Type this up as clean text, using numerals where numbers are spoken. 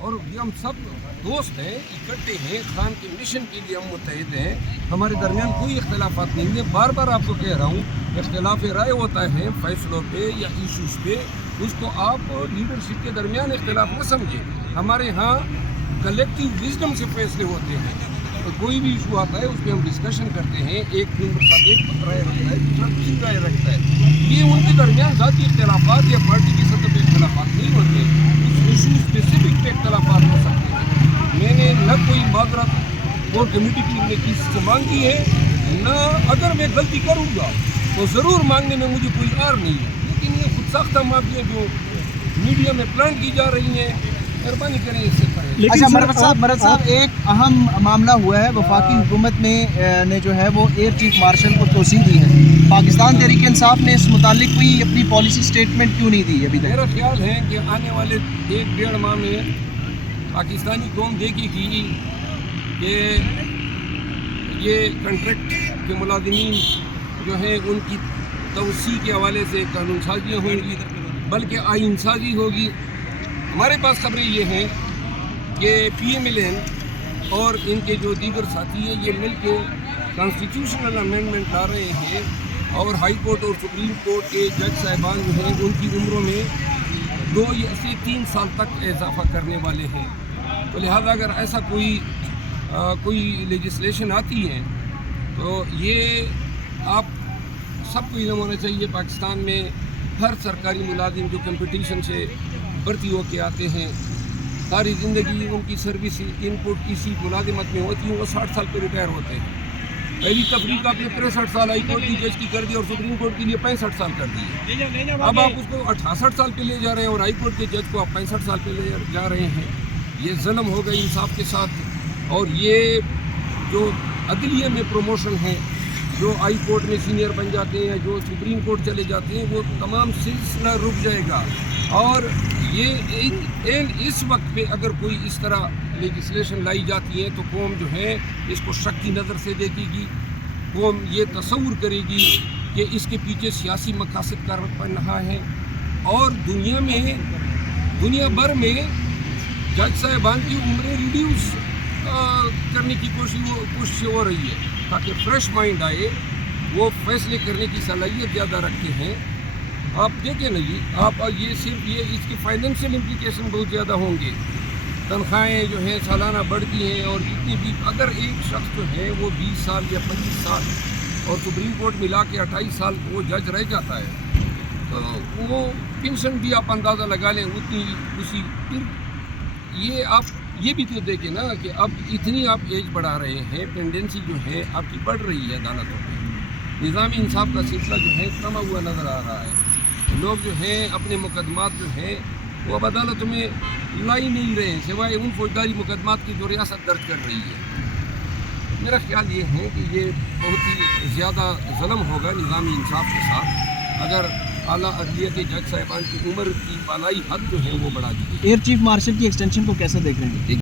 اور یہ ہم سب دوست ہیں، اکٹھے ہیں، خان کے مشن کے لیے ہم متحد ہیں، ہمارے درمیان کوئی اختلافات نہیں ہے۔ بار بار آپ کو کہہ رہا ہوں، اختلاف رائے ہوتا ہے فیصلوں پہ یا ایشوز پہ، اس کو آپ لیڈرشپ کے درمیان اختلاف نہ سمجھیں۔ ہمارے ہاں کلیکٹیو وزڈم سے فیصلے ہوتے ہیں، تو کوئی بھی ایشو آتا ہے اس پہ ہم ڈسکشن کرتے ہیں، ایک ممبر صاحب ایک رائے رکھتا ہے، دوسرا دوسری رائے رکھتا ہے۔ یہ ان کے درمیان ذاتی اختلافات یا پارٹی کی سطح پہ اختلافات نہیں ہوتے، اس ایشو اسپیسیفک پہ اختلافات ہو سکتے ہیں۔ میں نے نہ کوئی معذرت اور کمیٹی ٹیم نے کسی سے مانگی ہے، نہ اگر میں غلطی کروں گا تو ضرور مانگنے میں مجھے کوئی عار نہیں ہے، لیکن یہ خود ساختہ معافیاں جو میڈیا میں پلانٹ کی جا رہی ہیں، مہربانی کریں اس سے پرہیز۔ اچھا مرد صاحب ایک اہم معاملہ ہوا ہے، وفاقی حکومت نے جو ہے وہ ایئر چیف مارشل کو توسیع دی ہے، پاکستان تحریک انصاف نے اس متعلق کوئی اپنی پالیسی سٹیٹمنٹ کیوں نہیں دی ابھی تک؟ میرا خیال ہے کہ آنے والے 1-1.5 ماہ میں پاکستانی قوم دیکھے گی کہ یہ کنٹریکٹ کے ملازمین جو ہیں ان کی توسیع کے حوالے سے قانون سازیاں ہوں گی، بلکہ آئین سازی ہوگی۔ ہمارے پاس خبریں یہ ہیں کہ PMLN اور ان کے جو دیگر ساتھی ہیں یہ مل کے کانسٹیٹیوشنل امینڈمنٹ لا رہے ہیں، اور ہائی کورٹ اور سپریم کورٹ کے جج صاحبان جو ہیں ان کی عمروں میں 2 سے 3 سال تک اضافہ کرنے والے ہیں۔ تو لہذا اگر ایسا کوئی لیجسلیشن آتی ہے تو یہ آپ سب کو علم ہونا چاہیے، پاکستان میں ہر سرکاری ملازم جو کمپٹیشن سے بھرتی ہو کے آتے ہیں، ساری زندگی ان کی سروس ان پٹ کسی ملازمت میں ہوتی ہے، وہ 60 سال پہ ریٹائر ہوتے ہیں۔ پہلی تفریق آپ نے 63 سال ہائی کورٹ کی جج کی کر دی اور سپریم کورٹ کے لیے 65 سال کر دی۔ اب آپ اس کو 68 سال پہ لے جا رہے ہیں اور ہائی کورٹ کے جج کو آپ 65 سال پہ لے جا رہے ہیں۔ یہ ظلم ہوگا انصاف کے ساتھ، اور یہ جو عدلیہ میں پروموشن ہے، جو ہائی کورٹ میں سینئر بن جاتے ہیں، جو سپریم کورٹ چلے جاتے ہیں، وہ تمام سلسلہ رک جائے گا۔ اور یہ اس وقت پہ اگر کوئی اس طرح لیجسلیشن لائی جاتی ہے تو قوم جو ہے اس کو شک کی نظر سے دیکھے گی، قوم یہ تصور کرے گی کہ اس کے پیچھے سیاسی مقاصد کا پنہا ہے، اور دنیا بھر میں جج صاحبان کی عمریں ریڈیوس کرنے کی کوشش ہو رہی ہے تاکہ فریش مائنڈ آئے، وہ فیصلے کرنے کی صلاحیت زیادہ رکھتے ہیں۔ آپ دیکھیں نا جی، آپ یہ صرف اس کی فائنینشیل امپلیکیشن بہت زیادہ ہوں گے، تنخواہیں جو ہیں سالانہ بڑھتی ہیں، اور جتنی بھی اگر ایک شخص جو ہے وہ 20 سال یا 25 سال اور سپریم کورٹ ملا کے 28 سال وہ جج رہ جاتا ہے، تو وہ پینشن بھی آپ اندازہ لگا لیں اسی پھر یہ بھی تو دیکھیں نا کہ اب اتنی آپ ایج بڑھا رہے ہیں، پینڈنسی جو ہے آپ کی بڑھ رہی ہے عدالتوں میں، نظامی انصاف کا سلسلہ جو ہے کما ہوا نظر آ رہا ہے۔ لوگ جو ہیں اپنے مقدمات جو ہیں وہ اب عدالتوں میں لا ہی نہیں رہے ہیں، سوائے ان فوجداری مقدمات کی جو ریاست درج کر رہی ہے۔ میرا خیال یہ ہے کہ یہ بہت ہی زیادہ ظلم ہوگا نظامی انصاف کے ساتھ اگر اعلیٰ عدلیہ کے جج صاحبان کی عمر کی بالائی حد جو ہے وہ بڑھا دی جائے۔ ایئر چیف مارشل کی ایکسٹینشن کو کیسے دیکھ رہے ہیں؟